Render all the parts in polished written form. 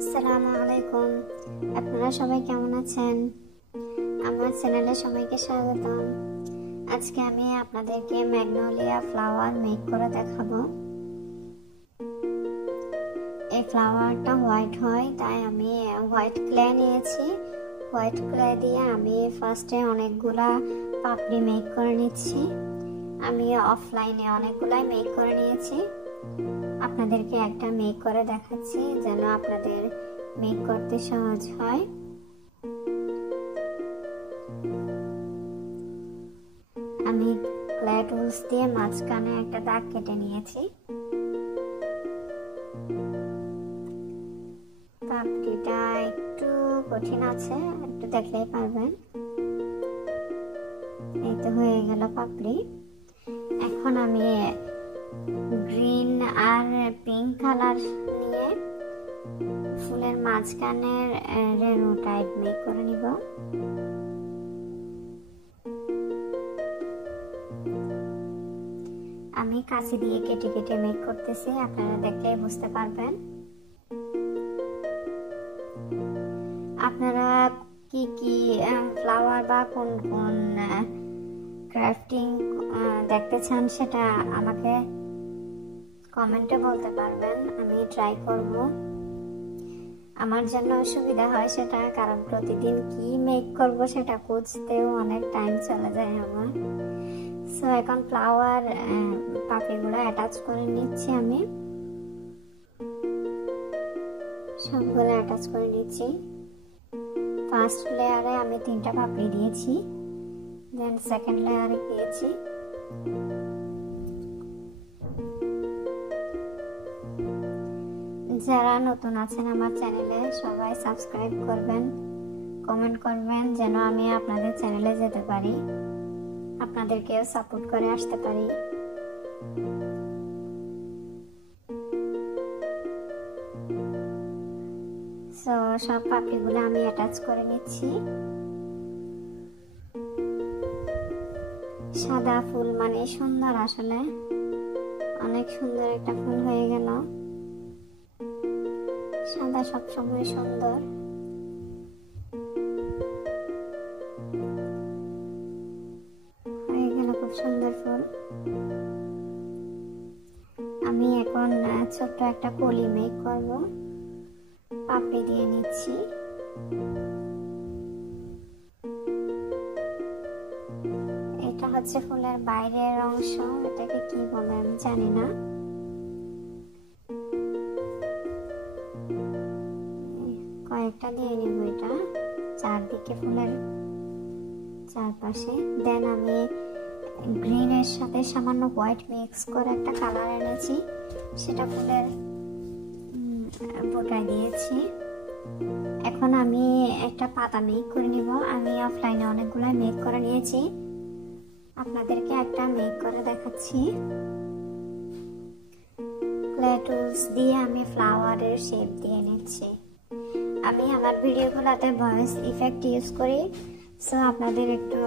আসসালামু আলাইকুম। আপনারা সবাই কেমন আছেন? আমার চ্যানেলে সবাইকে স্বাগতম। আজকে আমি আপনাদেরকে ম্যাগনোলিয়া ফ্লাওয়ার মেক করে দেখাবো। এই ফ্লাওয়ারটা হোয়াইট হয়, তাই আমি হোয়াইট ক্লে নিয়েছি। হোয়াইট ক্লে দিয়ে আমি ফার্স্টে অনেকগুলা পাপড়ি মেক করে নিচ্ছি। আমি অফলাইনে অনেকগুলাই মেক করে নিয়েছি। আপনাদেরকে একটা মেক করে দেখাচ্ছি যেন আপনাদের মেক করতে সহজ হয়। আমি ক্লে টুলস দিয়ে মাঝখানে একটা দাগ কেটে নিয়েছি। পাপড়িটা একটু কঠিন আছে, একটু দেখলেই পারবেন। এই তো হয়ে গেল পাপড়ি। এখন আমি গ্রিন আর পিঙ্ক কালার নিয়ে ফুলের মাঝখানের রেনু টাইপ মেক করে নিব। আমি কাঁচি দিয়ে কেটে কেটে মেক করতেছি, আপনারা দেখলেই বুঝতে পারবেন। আপনারা কি কি ফ্লাওয়ার বা কোন কোন ক্রাফটিং দেখতে চান সেটা আমাকে কমেন্টে বলতে পারবেন, আমি ট্রাই করব। আমার জন্য সুবিধা হয় সেটা, কারণ প্রতিদিন কি মেক করব সেটা খুঁজতেও অনেক টাইম চলে যায় আমার। সো এখন ফ্লাওয়ার পাপড়িগুলো অ্যাটাচ করে নিচ্ছি। আমি সবগুলো অ্যাটাচ করে নিচ্ছি। ফার্স্ট লেয়ারে আমি 3টা পাপড়ি দিয়েছি, দেন সেকেন্ড লেয়ারে দিয়েছি। যারা নতুন আছেন আমার চ্যানেলে সবাই সাবস্ক্রাইব করবেন, কমেন্ট করবেন যেন আমি আপনাদের চ্যানেলে যেতে পারি, আপনাদেরকেও সাপোর্ট করে আসতে পারি। সো সব পাপড়িগুলো আমি অ্যাটাচ করে নিচ্ছি। সাদা ফুল মানে সুন্দর, আসলে অনেক সুন্দর একটা ফুল হয়ে গেল। সাদা সবসময় সুন্দর। হয়ে গেল খুব সুন্দর ফুল। আমি এখন ছোট্ট একটা কলি মেক করব। পাপড়ি দিয়ে নিচ্ছি। এটা হচ্ছে ফুলের বাইরের অংশ, এটাকে কি বলে আমি জানি না। কয়েকটা দিয়ে নিব এটা চারদিকে, ফুলের চারপাশে। দেন আমি গ্রিনের সাথে সামান্য হোয়াইট মিক্স করে একটা কালার এনেছি, সেটা ফুলের বোটায় দিয়েছি। এখন আমি একটা পাতা মেক করে নিব। আমি অফলাইনে অনেকগুলো মেক করে নিয়েছি, আপনাদেরকে একটা মেক করে দেখাচ্ছি। ক্লে টুলস দিয়ে আমি ফ্লাওয়ারের শেপ দিয়ে নিচ্ছি। আমি আমার ভিডিওগুলোতে ভয়েস ইফেক্ট ইউজ করি, সো আপনাদের একটু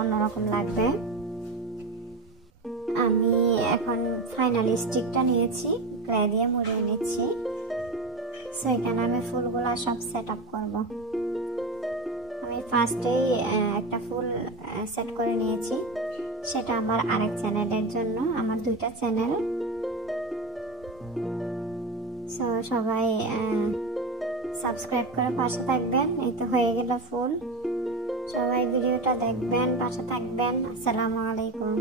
অন্যরকম লাগবে। আমি এখন ফাইনালি স্টিকটা নিয়েছি, ক্লে দিয়ে মুড়িয়ে নিচ্ছি। সো এখানে আমি ফুলগুলো সব সেট আপ করব। আমি ফার্স্টেই একটা ফুল সেট করে নিয়েছি, সেটা আমার আরেক চ্যানেলের জন্য, আমার 2টা চ্যানেল। সো সবাই সাবস্ক্রাইব করে পাশে থাকবেন। এই তো হয়ে গেল ফুল। সবাই ভিডিওটা দেখবেন, পাশে থাকবেন। আসসালামু আলাইকুম।